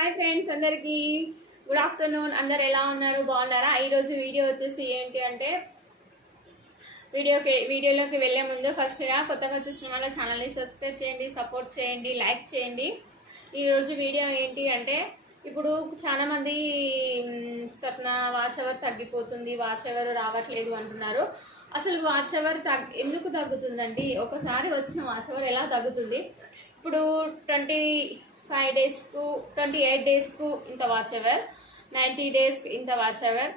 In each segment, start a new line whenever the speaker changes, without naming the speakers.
Hi friends అందరికీ good afternoon అందరు ఎలా ఉన్నారు? బాగున్నారా? ఈరోజు వీడియో వచ్చేసి ఏంటి అంటే వీడియోకి వీడియోలోకి వెళ్ళే ముందు ఫస్ట్గా కొత్తగా చూసిన వాళ్ళ ఛానల్ని సబ్స్క్రైబ్ చేయండి సపోర్ట్ చేయండి లైక్ చేయండి. ఈరోజు వీడియో ఏంటి అంటే ఇప్పుడు చాలామంది స్వప్న సప్న వాచ్ అవర్ తగ్గిపోతుంది వాచ్ అవర్ రావట్లేదు అంటున్నారు. అసలు వాచ్ అవర్ తగ్ ఎందుకు తగ్గుతుందండి? ఒకసారి వచ్చిన వాచ్ అవర్ ఎలా తగ్గుతుంది? ఇప్పుడు ట్వంటీ ఫైవ్ డేస్కు ట్వంటీ ఎయిట్ డేస్కు ఇంత వాచ్ అవర్ నైంటీ డేస్కి ఇంత watch hour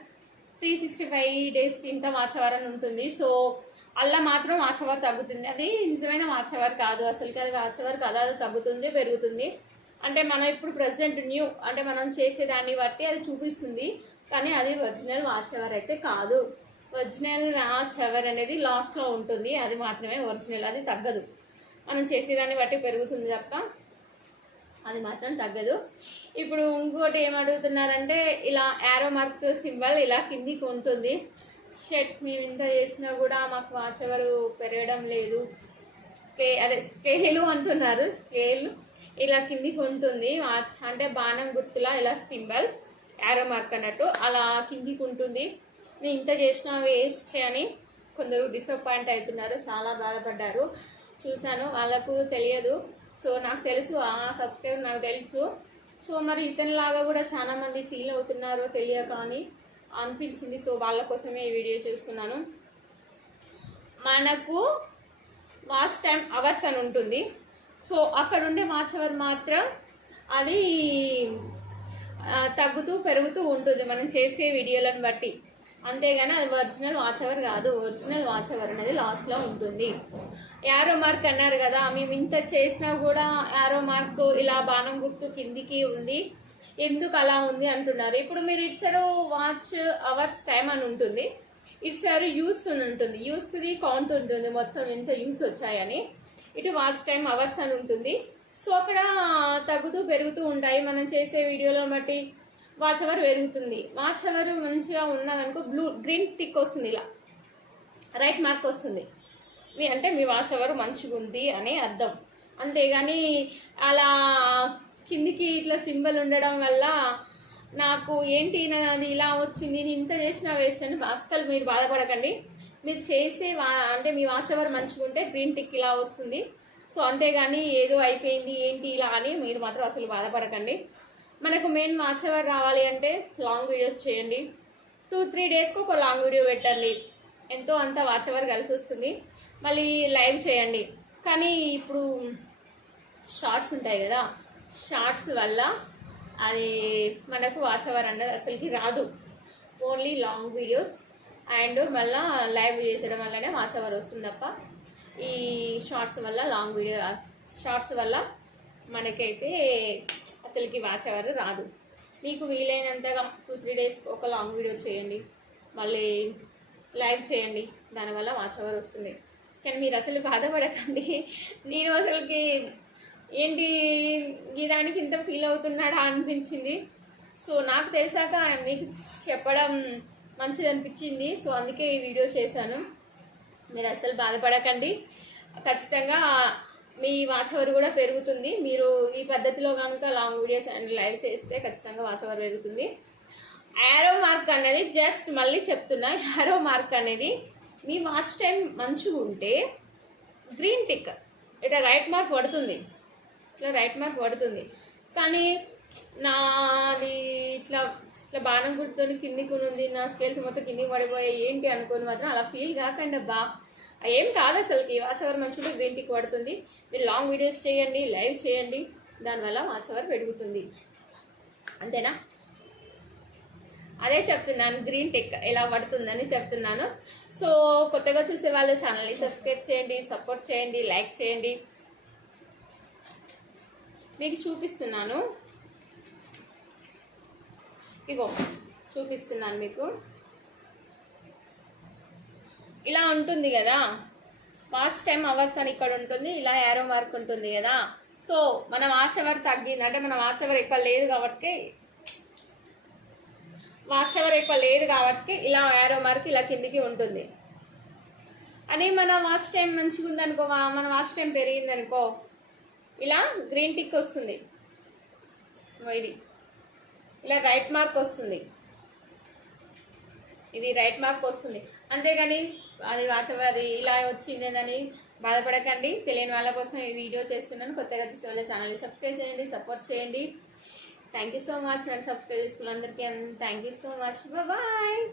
three sixty five డేస్కి ఇంత వాచ్ అవర్ అని ఉంటుంది. సో అలా మాత్రం వాచ్ అవర్ తగ్గుతుంది. అది నిజమైన వాచ్ అవర్ కాదు. అసలుకి అది వాచ్ అవర్ కాదు. అది తగ్గుతుంది పెరుగుతుంది. అంటే మనం ఇప్పుడు ప్రజెంట్ న్యూ అంటే మనం చేసేదాన్ని బట్టి అది చూపిస్తుంది. కానీ అది ఒరిజినల్ వాచ్ అవర్ అయితే కాదు. ఒరిజినల్ వాచ్ అవర్ అనేది లాస్ట్లో ఉంటుంది. అది మాత్రమే ఒరిజినల్ అది తగ్గదు. మనం చేసేదాన్ని బట్టి పెరుగుతుంది తప్ప. అది మాత్రం తగ్గదు. ఇప్పుడు ఇంకోటి ఏమడుగుతున్నారంటే ఇలా యారో మార్క్ సింబల్ ఇలా కిందికి ఉంటుంది. షర్ట్ మేము ఇంత చేసినా కూడా మాకు వాచ్ ఎవరు పెరగడం లేదు. స్కే అదే స్కేలు అంటున్నారు. స్కేల్ ఇలా కిందికి ఉంటుంది. వాచ్ అంటే బాణం గుర్తులా ఇలా సింబల్ యారో మార్క్ అన్నట్టు అలా కిందికి ఉంటుంది. నేను ఇంత చేసినా వేస్ట్ అని కొందరు డిసప్పాయింట్ అవుతున్నారు. చాలా బాధపడ్డారు. చూశాను. వాళ్ళకు తెలియదు. సో నాకు తెలుసు ఆ సబ్స్క్రైబ్ నాకు తెలుసు. సో మరి ఇతనిలాగా కూడా చాలామంది ఫీల్ అవుతున్నారో తెలియక అని అనిపించింది. సో వాళ్ళ కోసమే ఈ వీడియో చేస్తున్నాను. మనకు వాచ్ టైం అవర్స్ అని ఉంటుంది. సో అక్కడ ఉండే వాచ్ అవర్ మాత్రం అది తగ్గుతూ పెరుగుతూ ఉంటుంది. మనం చేసే వీడియోలను బట్టి. అంతేగాని అది ఒరిజినల్ వాచ్ అవర్ కాదు. ఒరిజినల్ వాచ్ అవర్ అనేది లాస్ట్లో ఉంటుంది. యారో మార్క్ అన్నారు కదా మేము ఇంత చేసినా కూడా యారో మార్క్ ఇలా బాణం గుర్తు కిందికి ఉంది. ఎందుకు అలా ఉంది అంటున్నారు. ఇప్పుడు మీరు ఇట్సారు వాచ్ అవర్స్ టైం అని ఉంటుంది. ఇట్సారు యూస్ అని ఉంటుంది. యూస్ది కౌంట్ ఉంటుంది. మొత్తం ఎంత యూస్ వచ్చాయని. ఇటు వాచ్ టైం అవర్స్ అని ఉంటుంది. సో అక్కడ తగ్గుతూ పెరుగుతూ ఉంటాయి. మనం చేసే వీడియోలో బట్టి వాచ్ పెరుగుతుంది. వాచ్ అవర్ మంచిగా ఉన్నదనుకో బ్లూ గ్రీన్ టిక్ వస్తుంది ఇలా. రైట్ మార్క్ వస్తుంది. మీ అంటే మీ వాచ్ మంచిగా ఉంది అని అర్థం. అంతేగాని అలా కిందికి ఇట్లా సింబల్ ఉండడం వల్ల నాకు ఏంటి నాది ఇలా వచ్చింది నేను ఇంత చేసిన వేస్ట్ అని అస్సలు మీరు బాధపడకండి. మీరు చేసే వా అంటే మీ వాచ్ అవర్ మంచిగా ఉంటే గ్రీన్ టిక్ ఇలా వస్తుంది. సో అంతేగాని ఏదో అయిపోయింది ఏంటి ఇలా అని మీరు మాత్రం అసలు బాధపడకండి. మనకు మెయిన్ వాచ్ అవర్ రావాలి అంటే లాంగ్ వీడియోస్ చేయండి. టూ త్రీ డేస్కి ఒక లాంగ్ వీడియో పెట్టండి. ఎంతో అంత వాచ్ అవర్ కలిసి వస్తుంది. మళ్ళీ లైవ్ చేయండి. కానీ ఇప్పుడు షార్ట్స్ ఉంటాయి కదా షార్ట్స్ వల్ల అది మనకు వాచ్ అవర్ అన్నది అసలుకి రాదు. ఓన్లీ లాంగ్ వీడియోస్ అండ్ మళ్ళా లైవ్ చేసడం వల్లనే వాచ్ అవర్ వస్తుంది తప్ప ఈ షార్ట్స్ వల్ల లాంగ్ వీడియో షార్ట్స్ వల్ల మనకైతే అసలుకి వాచ్ అవర్ రాదు. మీకు వీలైనంతగా టూ త్రీ డేస్ ఒక లాంగ్ వీడియో చేయండి. మళ్ళీ లైవ్ చేయండి. దానివల్ల వాచ్ అవర్ వస్తుంది. కానీ మీరు అసలు బాధపడకండి. నేను అసలుకి ఏంటి ఈ దానికి ఇంత ఫీల్ అవుతున్నాడా అనిపించింది. సో నాకు తెలిసాక మీకు చెప్పడం మంచిది అనిపించింది. సో అందుకే ఈ వీడియో చేశాను. మీరు అసలు బాధపడకండి. ఖచ్చితంగా మీ వాచ్ అవర్ కూడా పెరుగుతుంది. మీరు ఈ పద్ధతిలో కనుక లాంగ్ వీడియోస్ అండ్ లైవ్ చేస్తే ఖచ్చితంగా వాచ్ అవర్ పెరుగుతుంది. యారో మార్క్ అనేది జస్ట్ మళ్ళీ చెప్తున్నా యారో మార్క్ అనేది మీ వాచ్ టైం మంచిగా ఉంటే గ్రీన్ టిక్. ఇట్లా రైట్ మార్క్ పడుతుంది. ఇట్లా రైట్ మార్క్ పడుతుంది. కానీ నాది ఇట్లా ఇట్లా బాణం గుర్తుని కిందికి ఉంది నా స్కేల్స్ మొత్తం కిందికి పడిపోయాయి ఏంటి అనుకుని మాత్రం అలా ఫీల్ కాకండి బా ఏం కాదు అసలుకి. వాచ్ అవర్ గ్రీన్ టీకి పడుతుంది మీరు లాంగ్ వీడియోస్ చేయండి లైవ్ చేయండి. దానివల్ల వాచవర్ పెరుగుతుంది. అంతేనా? అదే చెప్తున్నాను గ్రీన్ టెక్ ఎలా పడుతుందని చెప్తున్నాను. సో కొత్తగా చూసే వాళ్ళు ఛానల్ని సబ్స్క్రైబ్ చేయండి సపోర్ట్ చేయండి లైక్ చేయండి. మీకు చూపిస్తున్నాను. ఇగో చూపిస్తున్నాను మీకు. ఇలా ఉంటుంది కదా. వాచ్ టైం అవర్స్ అని ఇక్కడ ఉంటుంది ఇలా యారో మార్క్ ఉంటుంది కదా. సో మన వాచ్ అవర్ తగ్గింది అంటే మన వాచ్ అవర్ ఎక్కువ లేదు కాబట్టి వాచ్ అవర్ ఎక్కువ లేదు కాబట్టి ఇలా యారో మార్క్ ఇలా కిందికి ఉంటుంది. అని మన వాచ్ టైం మంచిగా ఉందనుకో మన వాచ్ టైం పెరిగిందనుకో ఇలా గ్రీన్ టిక్ వస్తుంది. ఇది. ఇలా రైట్ మార్క్ వస్తుంది. ఇది రైట్ మార్క్ వస్తుంది. అంతేగాని అది వాచవారి ఇలా వచ్చిందేనని బాధపడకండి. తెలియని వాళ్ళ కోసం ఈ వీడియో చేస్తున్నాను. కొత్తగా చూసే వాళ్ళ ఛానల్ని సబ్స్క్రైబ్ చేయండి సపోర్ట్ చేయండి. థ్యాంక్ యూ సో మచ్ నన్ను సబ్స్క్రైబ్ చేసుకున్న అందరికీ thank you so much bye